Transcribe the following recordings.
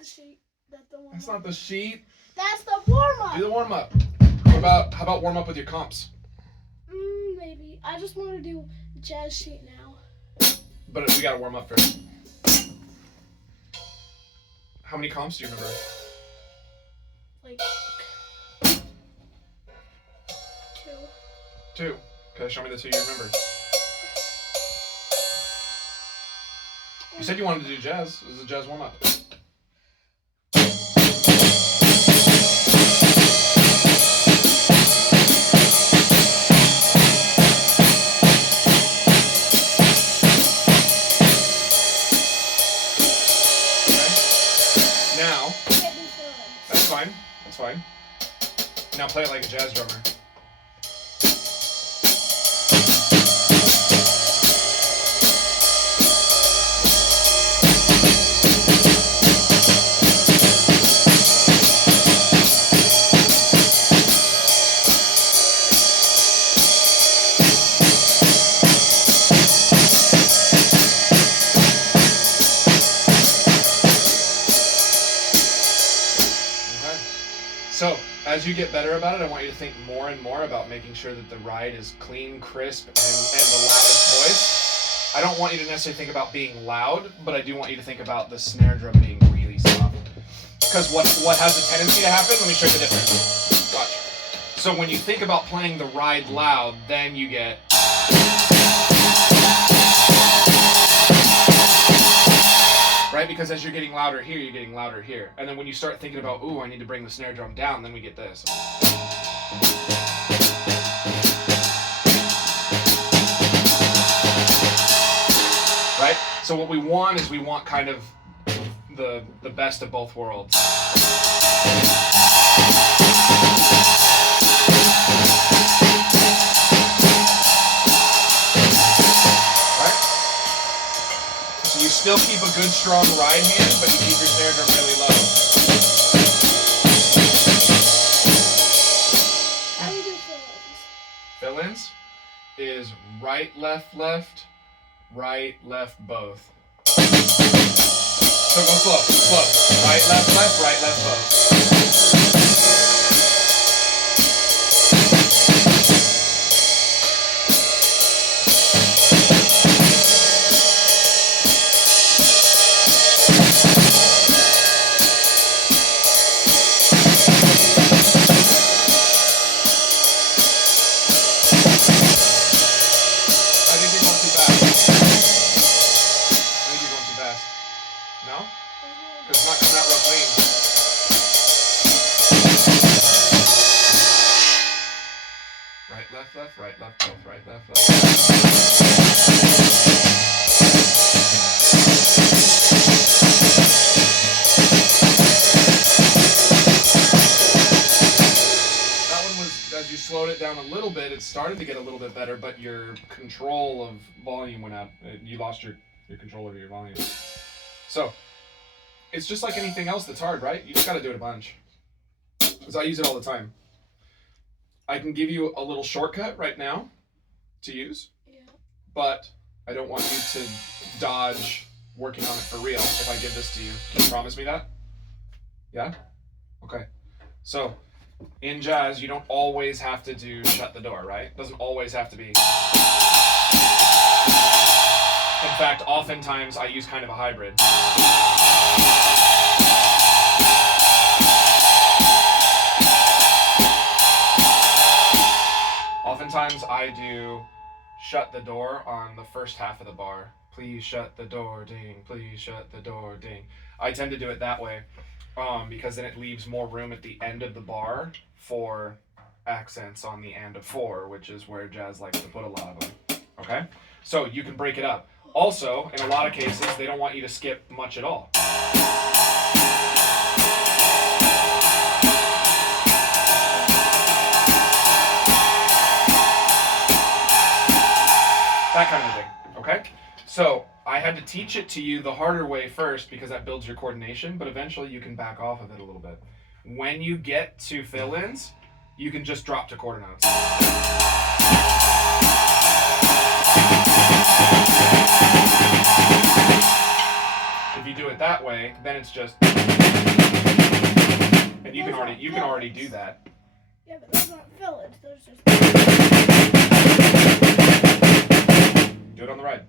the sheet. That's the warm-up. That's not the sheet. That's the warm-up. Do the warm-up. How about warm up with your comps? Maybe. I just want to do jazz sheet now. But we gotta warm up first. How many comps do you remember? Like 2. 2. Okay, show me the 2 you remember. You said you wanted to do jazz. This is a jazz warm-up. That's fine. Now play it like a jazz drummer. So, as you get better about it, I want you to think more and more about making sure that the ride is clean, crisp, and the loudest voice. I don't want you to necessarily think about being loud, but I do want you to think about the snare drum being really soft. Because what has a tendency to happen, let me show you the difference. Watch. So when you think about playing the ride loud, then you get... Right? Because as you're getting louder here, you're getting louder here. And then when you start thinking about, ooh, I need to bring the snare drum down, then we get this. Right? So what we want is we want kind of the best of both worlds. You still keep a good strong ride hand, but you keep your snare drum really low. How do you do fill-ins? Fill-ins is right, left, both. So go slow. Right, left, both. Because it's not coming out real clean. Right, left, both. Right, left. That one was, as you slowed it down a little bit, it started to get a little bit better, but your control of volume went out. You lost your control over your volume. So, it's just like anything else that's hard, right? You just gotta do it a bunch. Because I use it all the time. I can give you a little shortcut right now to use, but I don't want you to dodge working on it for real if I give this to you. Can you promise me that? Yeah? Okay. So, in jazz, you don't always have to do shut the door, right? It doesn't always have to be. In fact, oftentimes I use kind of a hybrid. Oftentimes I do shut the door on the first half of the bar. Please shut the door, ding. Please shut the door, ding. I tend to do it that way because then it leaves more room at the end of the bar for accents on the and of 4, which is where jazz likes to put a lot of them. Okay? So you can break it up. Also, in a lot of cases, they don't want you to skip much at all. That kind of thing, okay? So, I had to teach it to you the harder way first because that builds your coordination, but eventually you can back off of it a little bit. When you get to fill-ins, you can just drop to quarter notes. If you do it that way, then it's just, and you can already do that. Yeah, but those aren't fillets. Those just. Do it on the ride.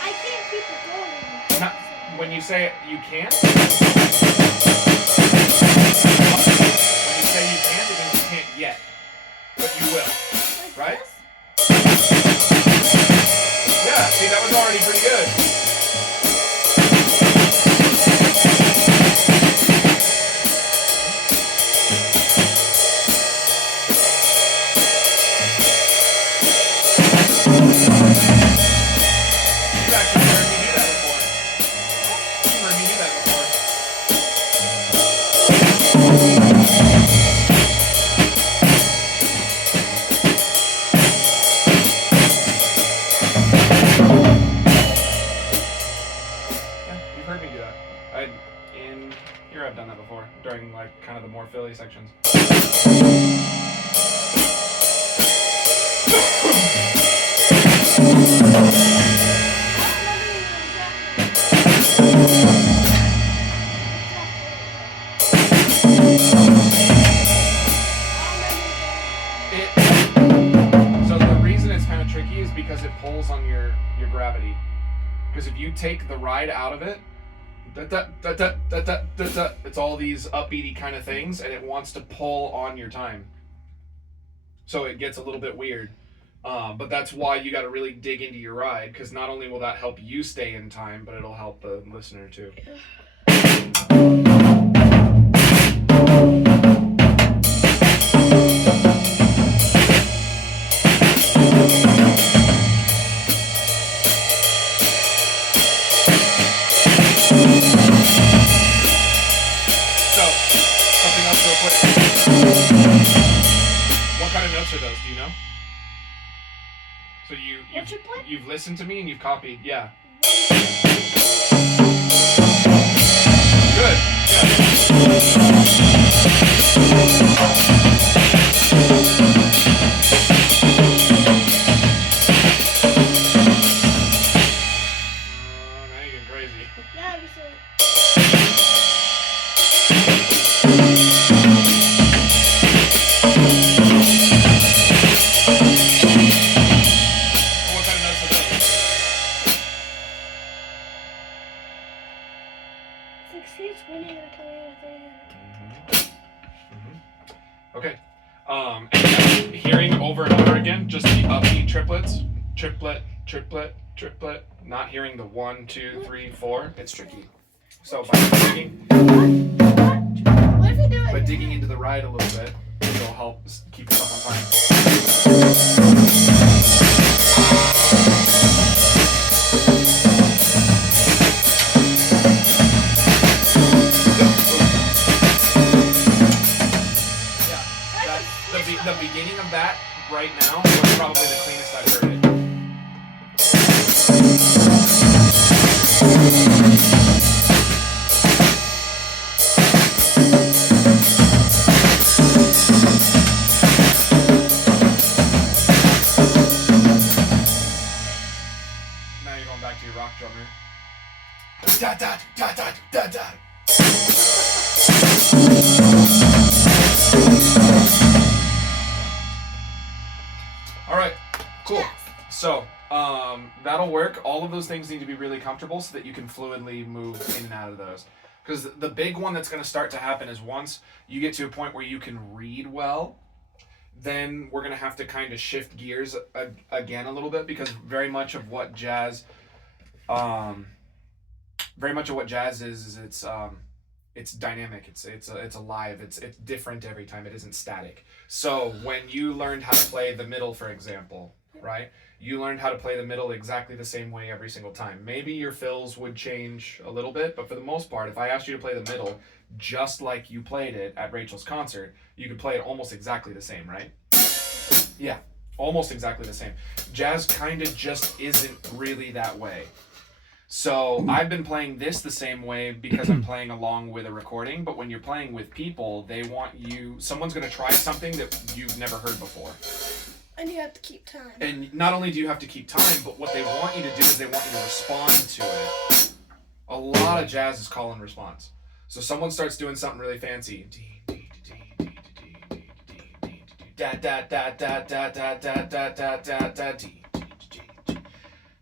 I can't keep it going. Not, when you say you can't, it means you can't yet, but you will, right? Yeah, see, that was already pretty good. You've actually heard me do that before. You've heard me do that before. You've heard me do that. In here I've done that before during like kind of the more Philly sections. So the reason it's kind of tricky is because it pulls on your gravity. Because if you take the ride out of it, it's all these upbeaty kind of things, and it wants to pull on your time. So it gets a little bit weird. But that's why you got to really dig into your ride, because not only will that help you stay in time, but it'll help the listener too. Are those? Do you know? So you've listened to me and you've copied, yeah. Good. Now you're getting crazy. Yeah, I'm so. Okay. Hearing over and over again, just the upbeat triplets. Triplet, triplet, triplet. Not hearing the 1, 2, 3, 4. It's tricky. So by digging into the ride a little bit, it'll help keep yourself on time. The beginning of that right now was probably the cleanest I've heard it. Now you're going back to your rock drummer. Da da da da da da. All right, cool. Yes. So that'll work. All of those things need to be really comfortable so that you can fluidly move in and out of those. Because the big one that's going to start to happen is once you get to a point where you can read well, then we're going to have to kind of shift gears again a little bit, because very much of what jazz is it's dynamic. It's alive. It's different every time. It isn't static. So when you learned how to play the middle, for example, right? You learned how to play the middle exactly the same way every single time. Maybe your fills would change a little bit, but for the most part, if I asked you to play the middle just like you played it at Rachel's concert, you could play it almost exactly the same, right? Yeah, almost exactly the same. Jazz kind of just isn't really that way. So I've been playing this the same way because I'm playing along with a recording, but when you're playing with people, someone's going to try something that you've never heard before. And you have to keep time. And not only do you have to keep time, but what they want you to do is they want you to respond to it. A lot of jazz is call and response. So someone starts doing something really fancy.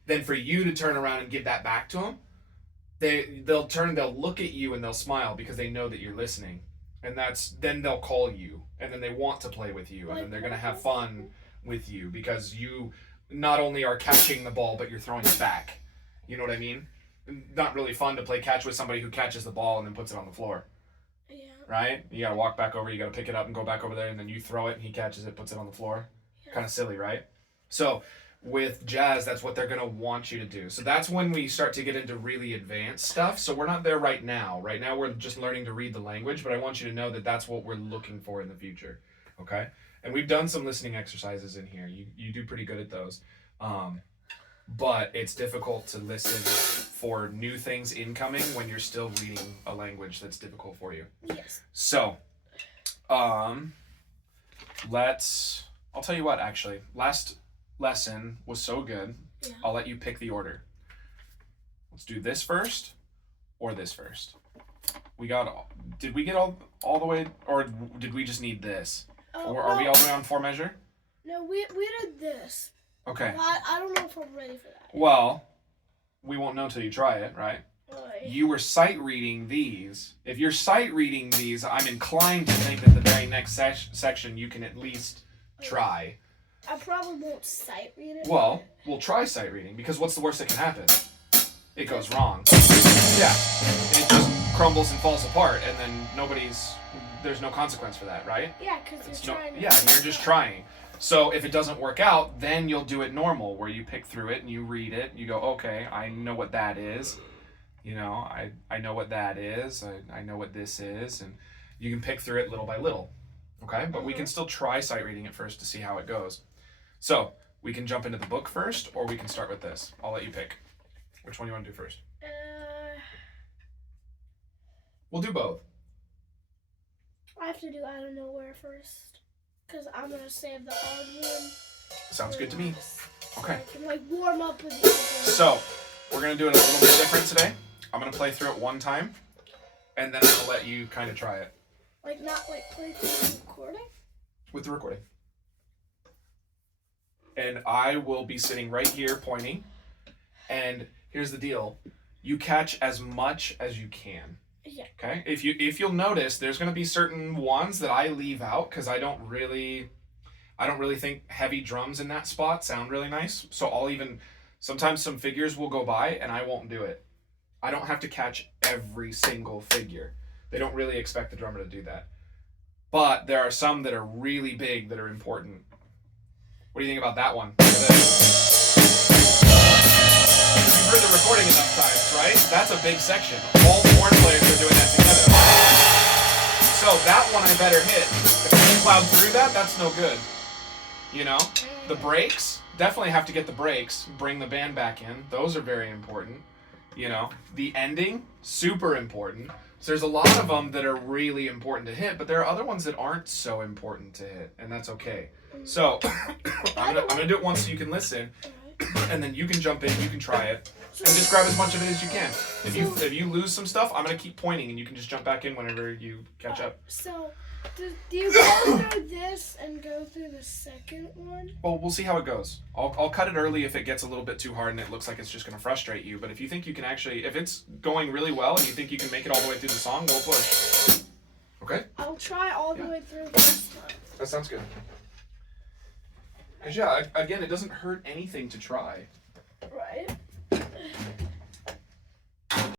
Then for you to turn around and give that back to them, they'll look at you and they'll smile because they know that you're listening. And then they'll call you, and then they want to play with you, and then they're going to have fun with you because you not only are catching the ball, but you're throwing it back. You know what I mean? Not really fun to play catch with somebody who catches the ball and then puts it on the floor. Yeah. Right? You got to walk back over, you got to pick it up and go back over there, and then you throw it and he catches it, puts it on the floor. Yeah. Kind of silly, right? So with jazz, that's what they're going to want you to do. So that's when we start to get into really advanced stuff. So we're not there right now. Right now we're just learning to read the language, but I want you to know that that's what we're looking for in the future. Okay? And we've done some listening exercises in here. You do pretty good at those. But it's difficult to listen for new things incoming when you're still reading a language that's difficult for you. Yes. So, I'll tell you what, actually. Last lesson was so good. Yeah. I'll let you pick the order. Let's do this first or this first. Did we get all the way, or did we just need this? Or are we all the way on 4 measure? No, we did this. Okay. Well, I don't know if I'm ready for that. Well, we won't know till you try it, right? Right. You were sight reading these. If you're sight reading these, I'm inclined to think that the very next section you can at least try. I probably won't sight read it. Well, we'll try sight reading because what's the worst that can happen? It goes wrong. Yeah. It just crumbles and falls apart, and then there's no consequence for that, right? Yeah, because you're trying. Yeah, you're just trying. So if it doesn't work out, then you'll do it normal, where you pick through it and you read it. You go, okay, I know what that is. You know, I know what that is. I know what this is. And you can pick through it little by little. Okay? But we can still try sight reading it first to see how it goes. So we can jump into the book first, or we can start with this. I'll let you pick. Which one do you want to do first? We'll do both. I have to do Out of Nowhere first. Because I'm going to save the hard one. Sounds good to me. Okay. I can warm up with the other. So, we're going to do it a little bit different today. I'm going to play through it one time, and then I'm going to let you kind of try it. Not play through the recording? With the recording. And I will be sitting right here pointing, and here's the deal. You catch as much as you can. Yeah. Okay. If you'll notice, there's going to be certain ones that I leave out because I don't really think heavy drums in that spot sound really nice. So sometimes some figures will go by and I won't do it. I don't have to catch every single figure. They don't really expect the drummer to do that. But there are some that are really big that are important. What do you think about that one? You've heard the recording enough times, right? That's a big section. All horn players are doing that together. So that one I better hit. If you plowed through that, that's no good. You know? The breaks, definitely have to get the breaks. Bring the band back in. Those are very important. You know? The ending, super important. So there's a lot of them that are really important to hit, but there are other ones that aren't so important to hit, and that's okay. So I'm gonna do it once so you can listen. And then you can jump in, you can try it, and just grab as much of it as you can. If you lose some stuff, I'm gonna keep pointing, and you can just jump back in whenever you catch up. So, do you go through this and go through the second one? Well, we'll see how it goes. I'll cut it early if it gets a little bit too hard and it looks like it's just gonna frustrate you. But if you think you can if it's going really well and you think you can make it all the way through the song, we'll push. Okay? I'll try all the way through this time. That sounds good. Because, yeah, again, it doesn't hurt anything to try.